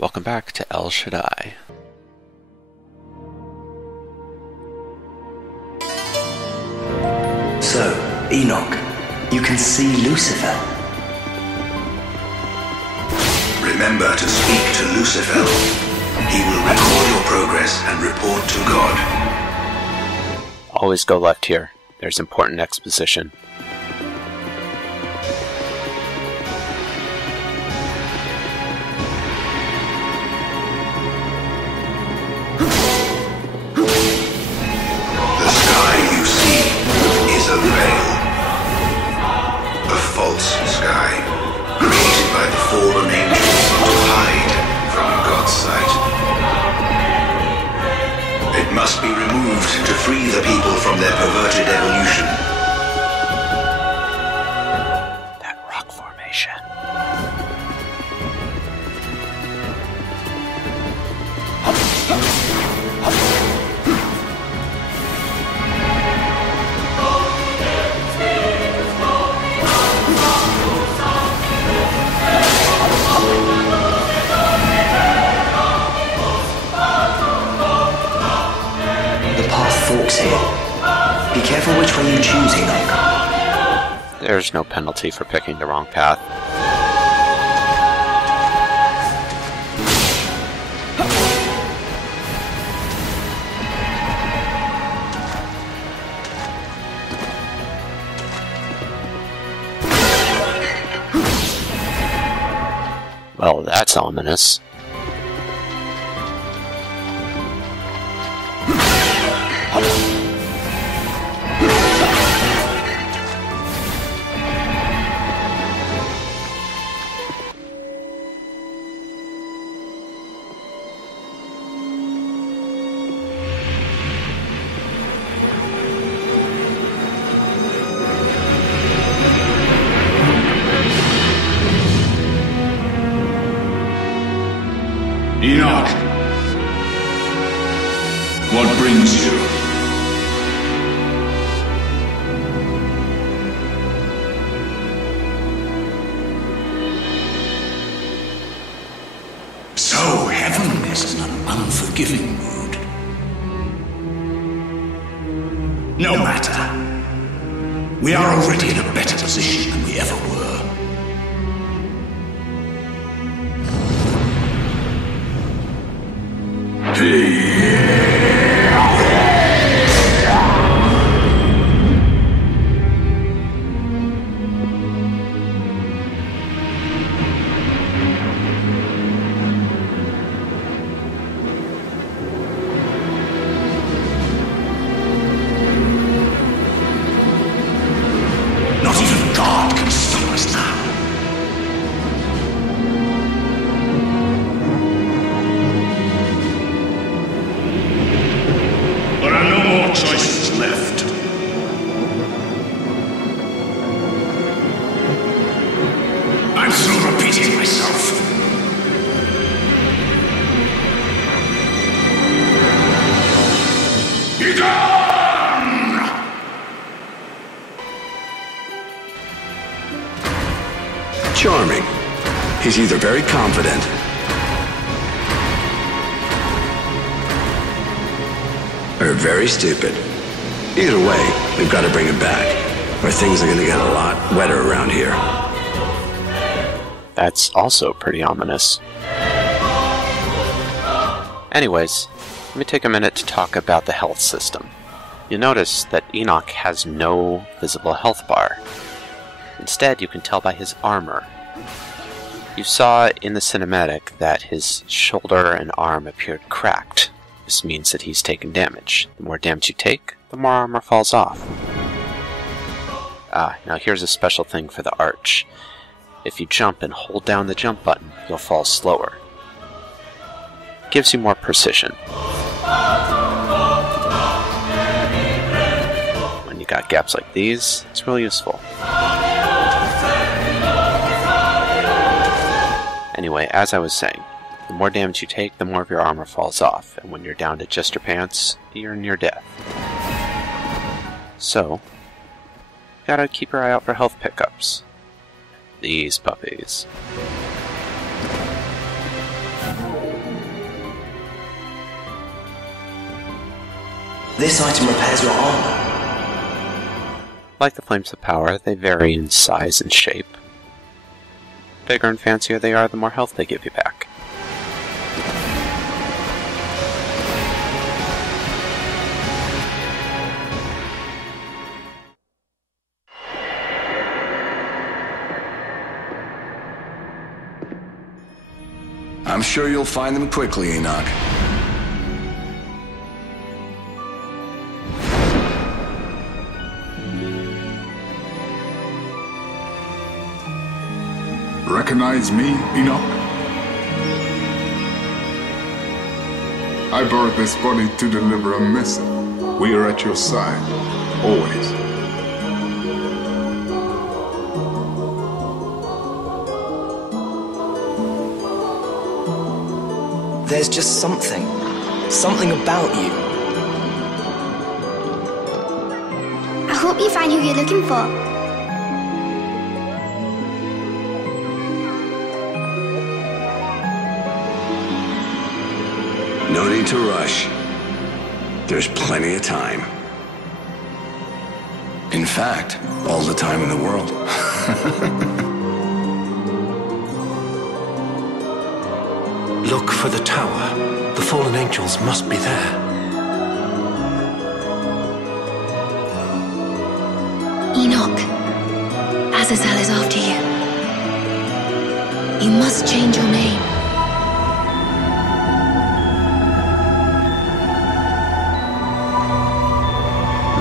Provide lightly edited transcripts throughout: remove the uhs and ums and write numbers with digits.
Welcome back to El Shaddai. So, Enoch, you can see Lucifer. Remember to speak to Lucifer. He will record your progress and report to God. Always go left here. There's important exposition. The sky you see is a veil. A false sky, created by the fallen angels to hide from God's sight. It must be removed to free the people from their perverted evolution. That rock formation. Forks here. Be careful which way you choose, Enoch. There's no penalty for picking the wrong path. Well, that's ominous. Enoch, what brings you? So heaven is in an unforgiving mood. No matter. We are already in a better position than we ever were. Not even God can stop us now. There are no more choices left. I'm through repeating myself. Be gone! Charming. He's either very confident or very stupid. Either way, we've got to bring him back, or things are going to get a lot wetter around here. That's also pretty ominous. Anyways, let me take a minute to talk about the health system. You'll notice that Enoch has no visible health bar. Instead, you can tell by his armor. You saw in the cinematic that his shoulder and arm appeared cracked. This means that he's taken damage. The more damage you take, the more armor falls off. Now here's a special thing for the arch. If you jump and hold down the jump button, you'll fall slower. Gives you more precision. When you got gaps like these, it's really useful. Anyway, as I was saying, the more damage you take, the more of your armor falls off, and when you're down to just your pants, you're near death. So, gotta keep your eye out for health pickups. These puppies. This item repairs your armor. Like the flames of power, they vary in size and shape. The bigger and fancier they are, the more health they give you back. I'm sure you'll find them quickly, Enoch. Recognize me, Enoch? I brought this body to deliver a message. We are at your side, always. There's just something about you. I hope you find who you're looking for. No need to rush. There's plenty of time. In fact, all the time in the world. Look for the tower. The fallen angels must be there. Enoch, Azazel is after you. You must change your name.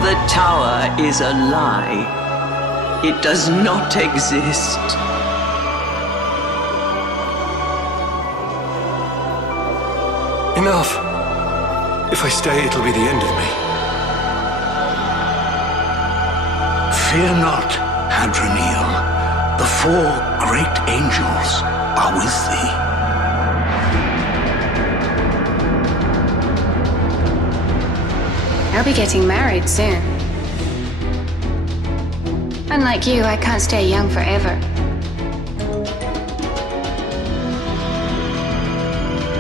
The tower is a lie. It does not exist. Enough. If I stay, it'll be the end of me. Fear not, Hadroniel. The 4 great angels are with thee. I'll be getting married soon. Unlike you, I can't stay young forever.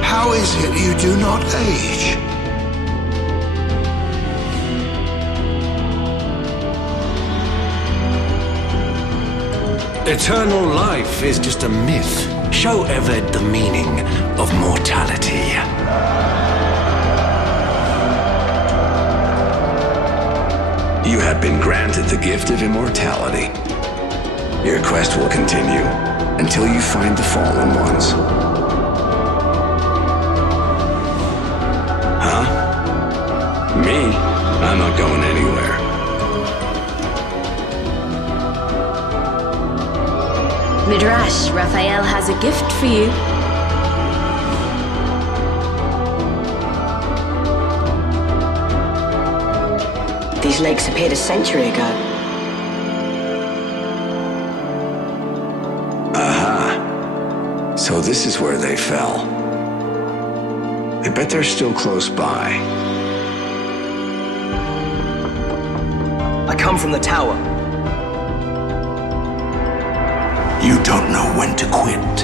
How is it you do not age? Eternal life is just a myth. Show Eved the meaning of mortality. You have been granted the gift of immortality. Your quest will continue until you find the fallen ones. Huh? Me? I'm not going anywhere. Midrash, Raphael has a gift for you. These lakes appeared a century ago. Aha. So this is where they fell. I bet they're still close by. I come from the tower. You don't know when to quit.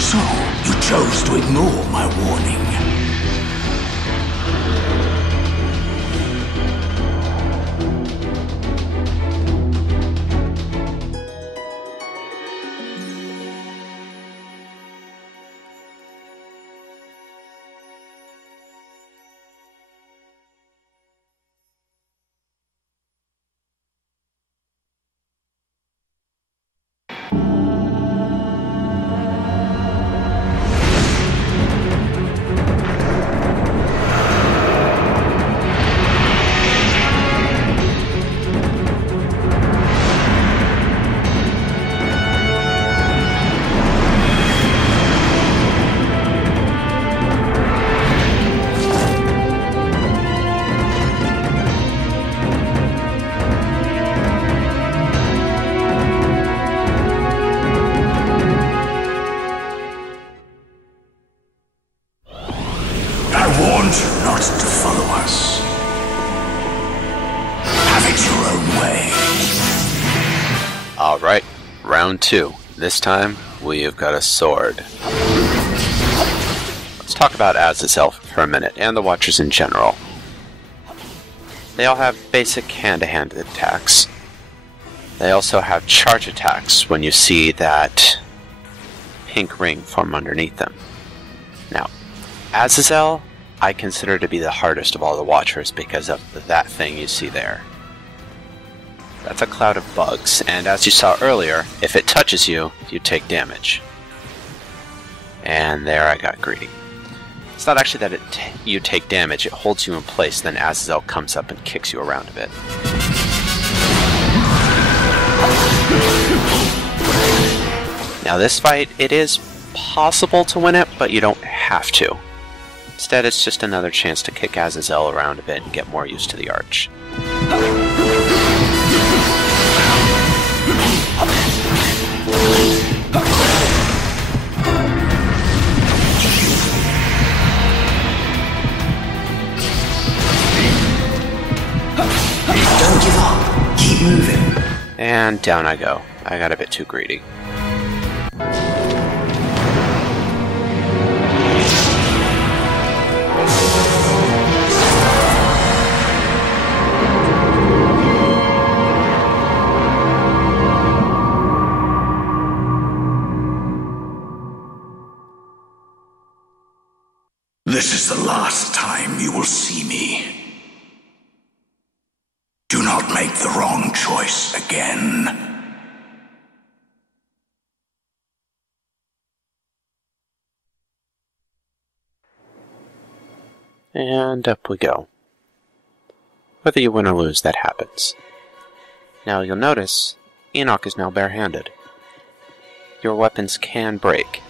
So, you chose to ignore my warning. Not to follow us. Have it your own way. Alright, round 2. This time, we have got a sword. Let's talk about Azazel for a minute, and the Watchers in general. They all have basic hand-to-hand attacks. They also have charge attacks when you see that pink ring form underneath them. Now, Azazel, I consider to be the hardest of all the Watchers because of that thing you see there. That's a cloud of bugs, and as you saw earlier, if it touches you, you take damage. And there I got greedy. It's not actually that you take damage, it holds you in place, then Azazel comes up and kicks you around a bit. Now this fight, it is possible to win it, but you don't have to. Instead, it's just another chance to kick Azazel around a bit and get more used to the arch. Don't give up. Keep moving. And down I go. I got a bit too greedy. This is the last time you will see me. Do not make the wrong choice again. And up we go. Whether you win or lose, that happens. Now you'll notice, Enoch is now barehanded. Your weapons can break.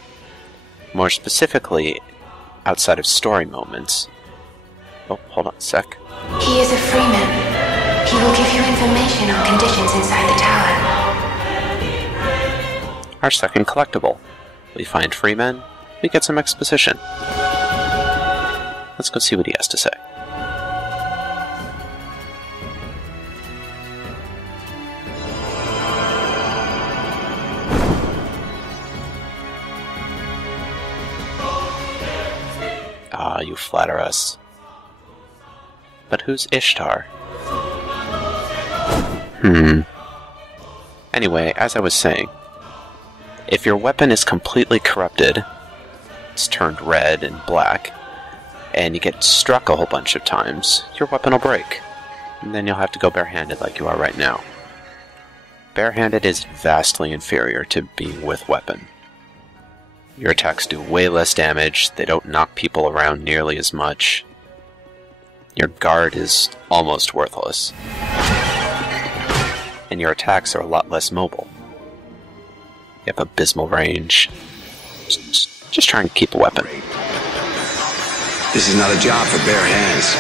More specifically, outside of story moments. Oh, hold on a sec. He is a freeman. He will give you information on conditions inside the tower. Our second collectible. We find free men, we get some exposition. Let's go see what he has to say. Ah, you flatter us. But who's Ishtar? Anyway, as I was saying, if your weapon is completely corrupted, it's turned red and black, and you get struck a whole bunch of times, your weapon will break. And then you'll have to go barehanded like you are right now. Barehanded is vastly inferior to being with weapon. Your attacks do way less damage, they don't knock people around nearly as much. Your guard is almost worthless. And your attacks are a lot less mobile. You have abysmal range. Just try and keep a weapon. This is not a job for bare hands.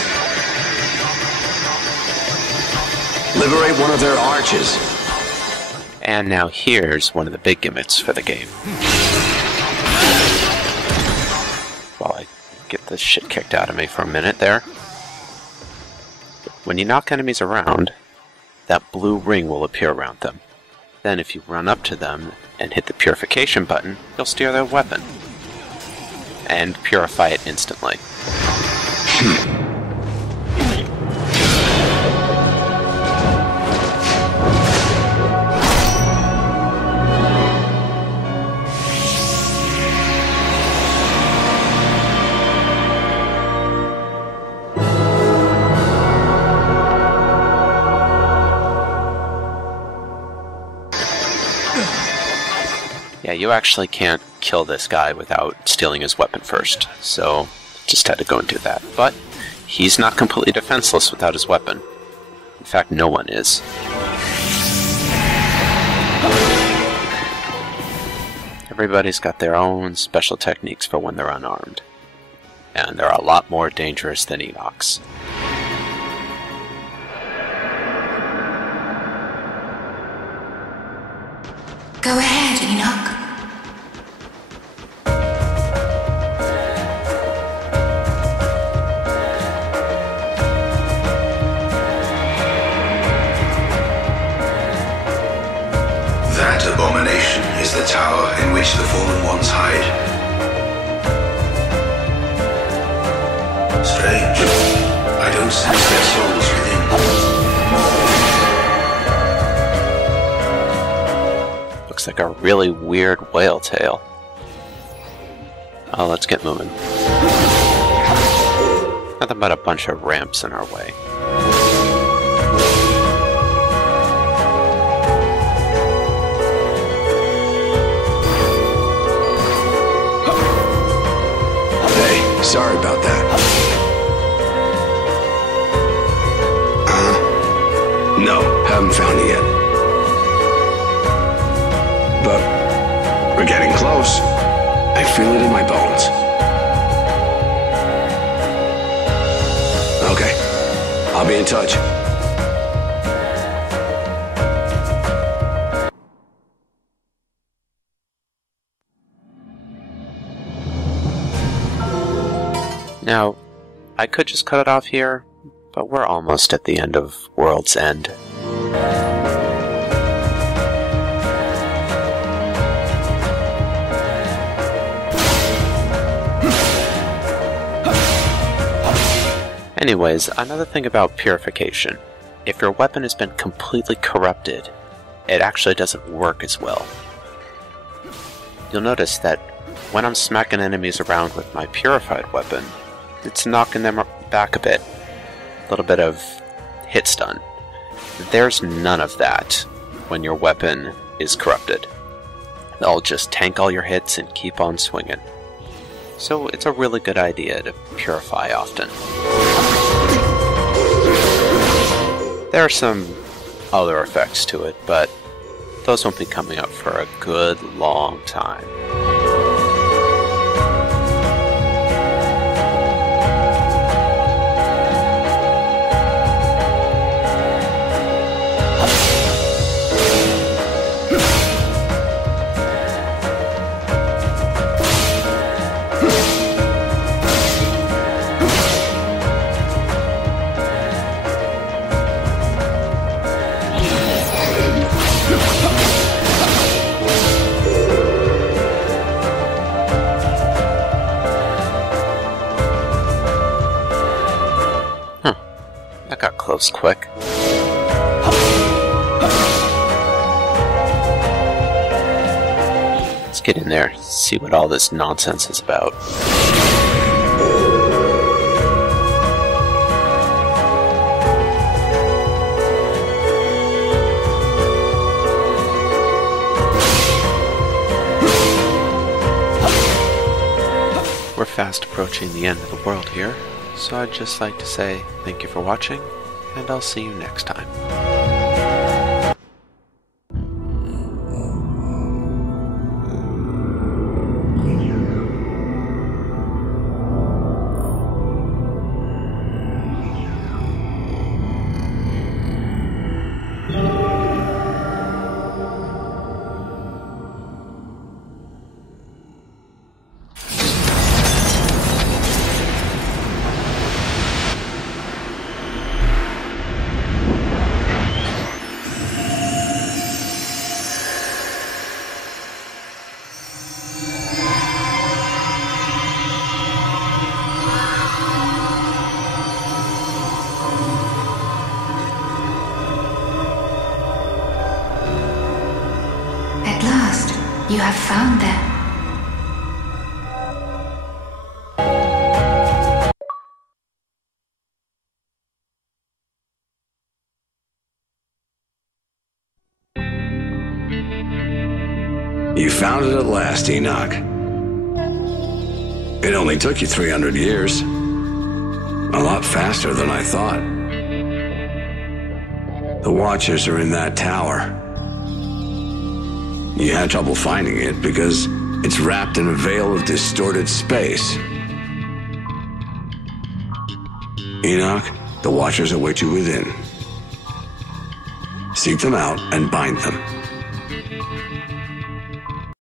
Liberate one of their arches. And now here's one of the big gimmicks for the game. While I get this shit kicked out of me for a minute there. When you knock enemies around, that blue ring will appear around them. Then if you run up to them and hit the Purification button, you'll steal their weapon. And purify it instantly. Yeah, you actually can't kill this guy without stealing his weapon first, so just had to go and do that. But he's not completely defenseless without his weapon. In fact, no one is. Everybody's got their own special techniques for when they're unarmed. And they're a lot more dangerous than Enoch's. Go ahead, Enoch. That abomination is the tower in which the fallen ones hide. Strange. I don't sense their souls within. Looks like a really weird whale tail. Oh, let's get moving. Nothing but a bunch of ramps in our way. Sorry about that. No, haven't found it yet. But we're getting close. I feel it in my bones. Okay, I'll be in touch. Now, I could just cut it off here, but we're almost at the end of World's End. Anyways, another thing about Purification. If your weapon has been completely corrupted, it actually doesn't work as well. You'll notice that when I'm smacking enemies around with my purified weapon, it's knocking them back a bit. A little bit of hit stun. There's none of that when your weapon is corrupted. They'll just tank all your hits and keep on swinging. So it's a really good idea to purify often. There are some other effects to it, but those won't be coming up for a good long time. Got close quick. Let's get in there, see what all this nonsense is about. We're fast approaching the end of the world here. So I'd just like to say thank you for watching, and I'll see you next time. You have found them. You found it at last, Enoch. It only took you 300 years. A lot faster than I thought. The Watchers are in that tower. You had trouble finding it because it's wrapped in a veil of distorted space. Enoch, the Watchers await you within. Seek them out and bind them.